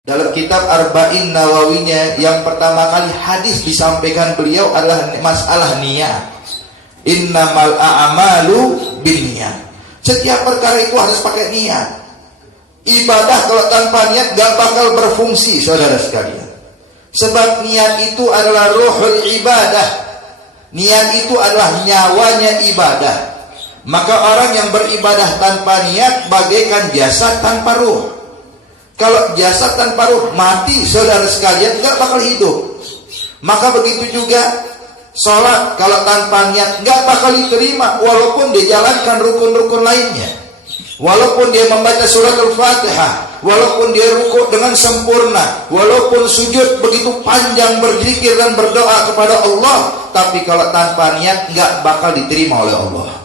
Dalam kitab Arba'in Nawawinya yang pertama kali hadis disampaikan beliau adalah masalah niat. Innamal a'malu binniyat. Setiap perkara itu harus pakai niat. Ibadah kalau tanpa niat gak bakal berfungsi, saudara sekalian. Sebab niat itu adalah ruhul ibadah. Niat itu adalah nyawanya ibadah. Maka orang yang beribadah tanpa niat bagaikan jasad tanpa ruh. Kalau jasad tanpa ruh mati, saudara sekalian, gak bakal hidup. Maka begitu juga sholat kalau tanpa niat gak bakal diterima, walaupun dia jalankan rukun-rukun lainnya, walaupun dia membaca surat Al-Fatihah, walaupun dia rukuk dengan sempurna, walaupun sujud begitu panjang berzikir dan berdoa kepada Allah, tapi kalau tanpa niat gak bakal diterima oleh Allah.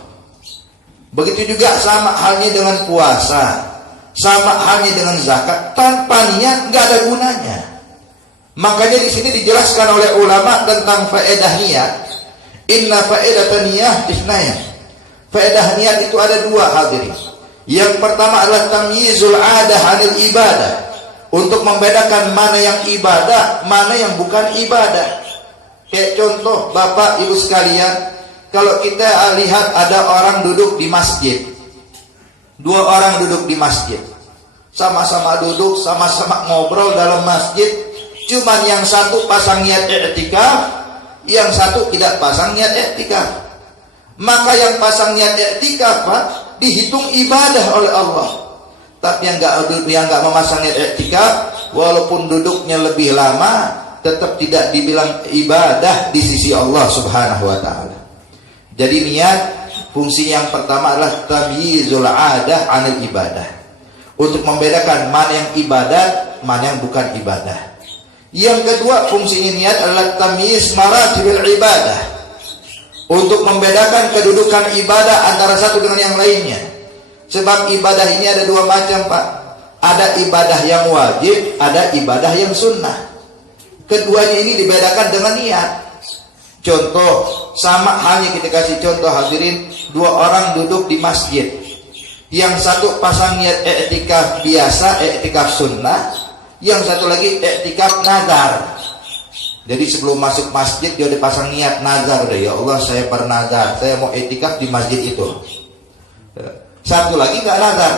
Begitu juga sama halnya dengan puasa, sama halnya dengan zakat. Tanpa niat gak ada gunanya. Makanya di sini dijelaskan oleh ulama tentang faedah niat. Inna faedatan niyah isnaya. Faedah niat itu ada dua, hadirin. Yang pertama adalah tamyizul adah anil ibadah, untuk membedakan mana yang ibadah, mana yang bukan ibadah. Kayak contoh, Bapak Ibu sekalian, kalau kita lihat ada orang duduk di masjid, dua orang duduk di masjid, sama-sama duduk, sama-sama ngobrol dalam masjid, cuman yang satu pasang niat i'tikaf, yang satu tidak pasang niat i'tikaf. Maka yang pasang niat i'tikaf dihitung ibadah oleh Allah. Tapi yang enggak memasang niat i'tikaf, walaupun duduknya lebih lama, tetap tidak dibilang ibadah di sisi Allah Subhanahu wa taala. Jadi niat fungsi yang pertama adalah tamyizul adah anil ibadah, untuk membedakan mana yang ibadat, mana yang bukan ibadah. Yang kedua fungsinya niat adalah tamyiz maratibil ibadah, untuk membedakan kedudukan ibadah antara satu dengan yang lainnya. Sebab ibadah ini ada dua macam, Pak. Ada ibadah yang wajib, ada ibadah yang sunnah. Keduanya ini dibedakan dengan niat. Contoh, sama halnya kita kasih contoh, hadirin, dua orang duduk di masjid. Yang satu pasang niat i'tikaf biasa, i'tikaf sunnah. Yang satu lagi i'tikaf nazar. Jadi sebelum masuk masjid dia dipasang niat nazar deh, ya Allah saya bernazar, saya mau i'tikaf di masjid itu. Satu lagi nggak nazar.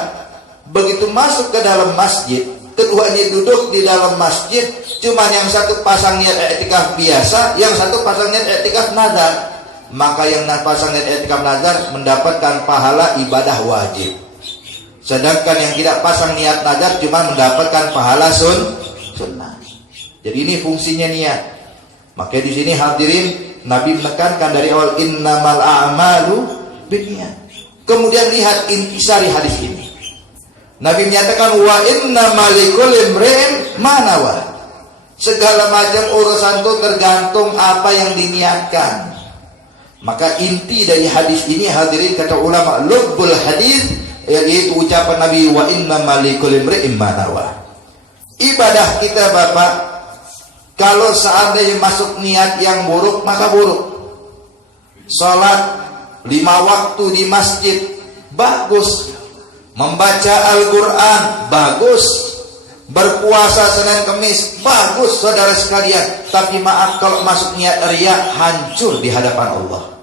Begitu masuk ke dalam masjid, keduanya duduk di dalam masjid, cuman yang satu pasang niat i'tikaf biasa, yang satu pasang niat i'tikaf nazar. Maka yang pasang niat i'tikaf nazar mendapatkan pahala ibadah wajib. Sedangkan yang tidak pasang niat nazar cuma mendapatkan pahala sunnah. Jadi ini fungsinya niat. Maka di sini hadirin, Nabi menekankan dari awal innamal a'malu binniyat. Kemudian lihat intisari hadis ini. Nabi menyatakan wa innamal likulli imri'in ma nawa. Segala macam urusan itu tergantung apa yang diniatkan. Maka inti dari hadis ini, hadirin, kata ulama, lubbul hadis, yaitu ucapan Nabi wa innamal likulli imri'in ma nawa. Ibadah kita, Bapak, kalau seandainya masuk niat yang buruk, maka buruk. Salat 5 waktu di masjid, bagus. Membaca Al-Quran, bagus. Berpuasa Senin Kemis, bagus, saudara sekalian. Tapi maaf, kalau masuk niat riya, hancur di hadapan Allah.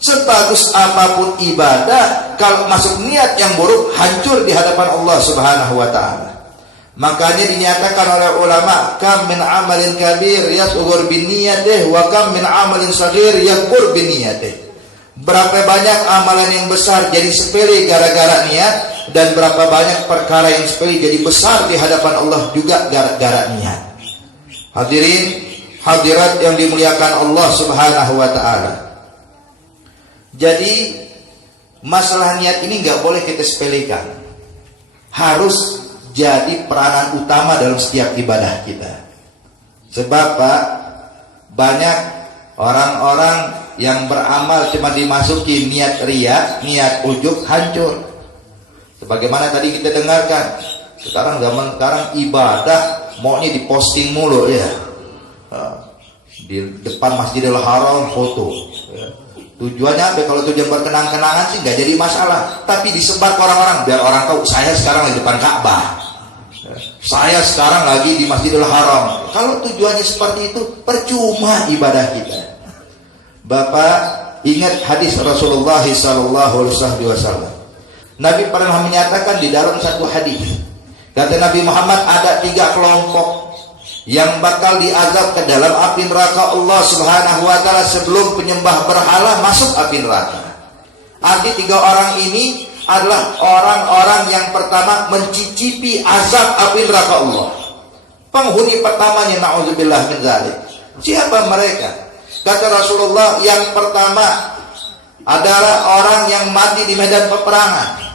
Sebagus apapun ibadah, kalau masuk niat yang buruk, hancur di hadapan Allah Subhanahu wa ta'ala. Makanya dinyatakan oleh ulama, kam min amalin kabir yasghur bin niyatih, wa kam min amalin saghir yakbur bin niyatih. Berapa banyak amalan yang besar jadi sepele gara-gara niat, dan berapa banyak perkara yang sepele jadi besar di hadapan Allah juga gara-gara niat. Hadirin, hadirat yang dimuliakan Allah Subhanahu wa ta'ala. Jadi masalah niat ini gak boleh kita sepelekan. Harus jadi peranan utama dalam setiap ibadah kita. Sebab, Pak, banyak orang-orang yang beramal cuma dimasuki niat riya, niat ujub, hancur. Sebagaimana tadi kita dengarkan, sekarang zaman sekarang ibadah maunya diposting mulu ya. Di depan Masjidil Haram foto. Tujuannya apa? Kalau tujuan berkenang-kenangan sih nggak jadi masalah. Tapi disebar ke orang-orang biar orang tahu saya sekarang di depan Ka'bah. Saya sekarang lagi di Masjidil Haram. Kalau tujuannya seperti itu, percuma ibadah kita. Bapak ingat hadis Rasulullah SAW. Nabi pernah menyatakan di dalam satu hadis, kata Nabi Muhammad, ada 3 kelompok yang bakal diazab ke dalam api neraka Allah Subhanahu wa taala sebelum penyembah berhala masuk api neraka. Arti 3 orang ini adalah orang-orang yang pertama mencicipi azab api neraka Allah. Penghuni pertamanya, na'udzubillah min dzalik. Siapa mereka? Kata Rasulullah, yang pertama adalah orang yang mati di medan peperangan.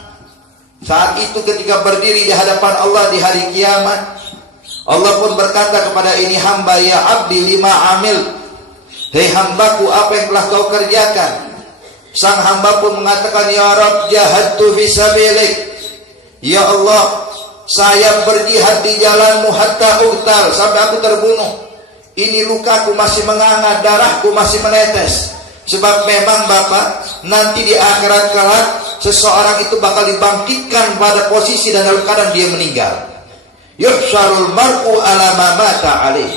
Saat itu ketika berdiri di hadapan Allah di hari kiamat, Allah pun berkata kepada ini hamba, ya abdi lima amil. Hei hambaku, apa yang telah kau kerjakan? Sang hamba pun mengatakan, ya Rabb, jahadtu fi sabilik. Ya Allah, saya berjihad di jalanmu hatta uqtal, sampai aku terbunuh. Ini lukaku masih menganga, darahku masih menetes. Sebab memang Bapak, nanti di akhirat kelak seseorang itu bakal dibangkitkan pada posisi dan dalam keadaan dia meninggal. Yuhsyarul mar'u ala ma mata alaih.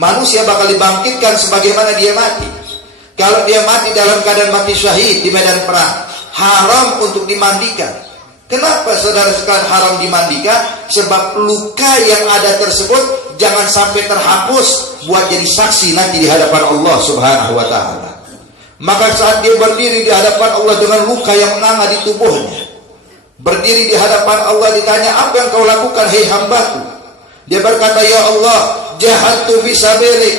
Manusia bakal dibangkitkan sebagaimana dia mati. Kalau dia mati dalam keadaan mati syahid di medan perang, haram untuk dimandikan. Kenapa saudara sekalian haram dimandikan? Sebab luka yang ada tersebut jangan sampai terhapus buat jadi saksi nanti di hadapan Allah Subhanahu wa taala. Maka saat dia berdiri di hadapan Allah dengan luka yang menganga di tubuhnya, berdiri di hadapan Allah ditanya, apa yang kau lakukan hei hambaku? Dia berkata, ya Allah, jahadtu fi sabilik.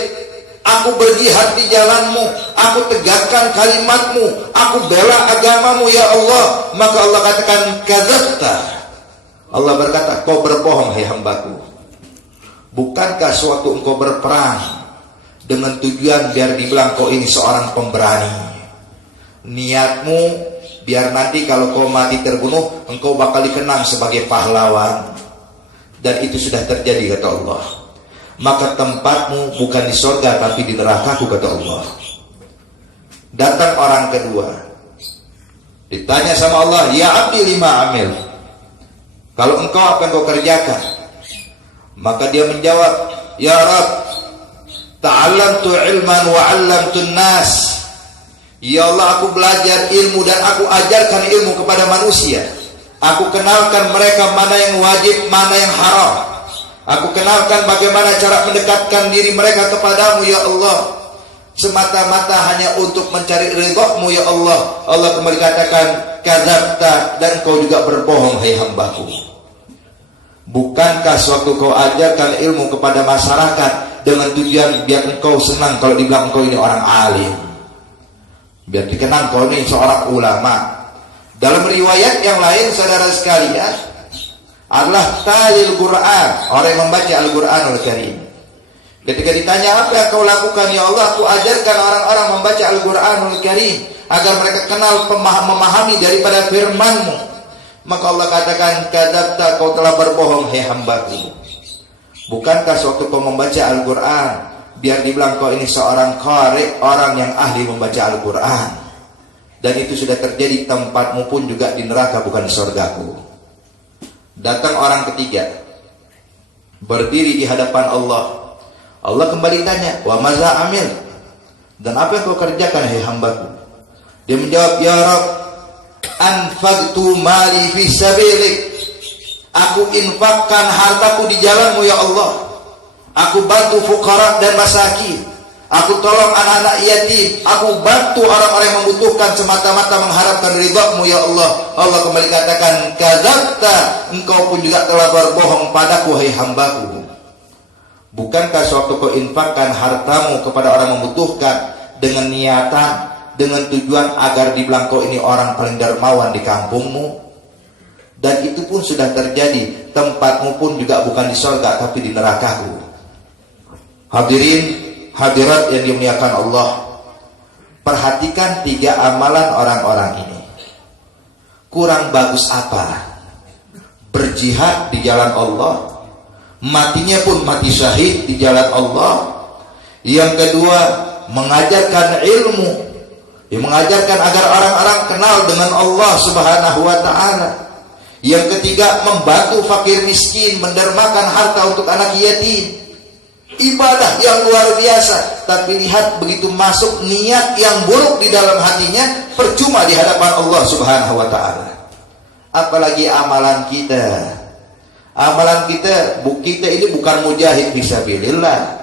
Aku berjihad di jalanmu, aku tegakkan kalimatmu, aku bela agamamu ya Allah. Maka Allah katakan, kadzabta. Allah berkata, kau berbohong hai hambaku. Bukankah suatu engkau berperang dengan tujuan biar dibilang kau ini seorang pemberani? Niatmu biar nanti kalau kau mati terbunuh, engkau bakal dikenang sebagai pahlawan. Dan itu sudah terjadi kata Allah. Maka tempatmu bukan di surga tapi di neraka, kata Allah. Datang orang kedua, ditanya sama Allah, ya abdi lima amil. Kalau engkau apa yang kau kerjakan? Maka dia menjawab, ya Rabb, ta'allamtu ilman wa 'allamtu nas. Ya Allah, aku belajar ilmu dan aku ajarkan ilmu kepada manusia. Aku kenalkan mereka mana yang wajib, mana yang haram. Aku kenalkan bagaimana cara mendekatkan diri mereka kepadamu ya Allah, semata-mata hanya untuk mencari ridha-Mu ya Allah. Allah kembali katakan, kadzabta, dan kau juga berbohong hai hambaku. Bukankah sewaktu kau ajarkan ilmu kepada masyarakat dengan tujuan biar engkau senang kalau dibilang engkau ini orang alim, biar dikenang kau ini seorang ulama. Dalam riwayat yang lain saudara sekalian adalah talil Quran, orang yang membaca Al-Quranul Karim. Ketika ditanya apa yang kau lakukan ya Allah, aku ajarkan orang-orang membaca Al-Quranul Karim agar mereka kenal memahami daripada firman-Mu. Maka Allah katakan, kadzabta, kau telah berbohong hai hambaku. Bukankah sewaktu kau membaca Al-Quran biar dibilang kau ini seorang qari, orang yang ahli membaca Al-Quran. Dan itu sudah terjadi, tempatmu pun juga di neraka bukan di surgaku. Datang orang ketiga, berdiri di hadapan Allah. Allah kembali tanya, wa maza amil, dan apa yang kau kerjakan hai hambaku? Dia menjawab, ya Rabb, anfaqtu mali fi sabilik. Aku infakkan hartaku di jalanmu ya Allah. Aku bantu fuqara dan masakin. Aku tolong anak-anak yatim. Aku bantu orang-orang yang membutuhkan semata-mata mengharapkan ridha-Mu ya Allah. Allah kembali katakan, kadzabta, engkau pun juga telah berbohong padaku hai hambaku. Bukankah sewaktu kau infakkan hartamu kepada orang membutuhkan dengan niatan, dengan tujuan agar dibilang kau ini orang paling dermawan di kampungmu? Dan itu pun sudah terjadi, tempatmu pun juga bukan di surga tapi di nerakaku. Hadirin hadirat yang dimuliakan Allah, perhatikan 3 amalan orang-orang ini. Kurang bagus apa? Berjihad di jalan Allah, matinya pun mati syahid di jalan Allah. Yang kedua, mengajarkan ilmu, mengajarkan agar orang-orang kenal dengan Allah Subhanahu wa ta'ala. Yang ketiga, membantu fakir miskin, mendermakan harta untuk anak yatim. Ibadah yang luar biasa, tapi lihat begitu masuk niat yang buruk di dalam hatinya, percuma di hadapan Allah Subhanahu wa taala. Apalagi amalan kita. Amalan kita ini bukan mujahid fisabilillah.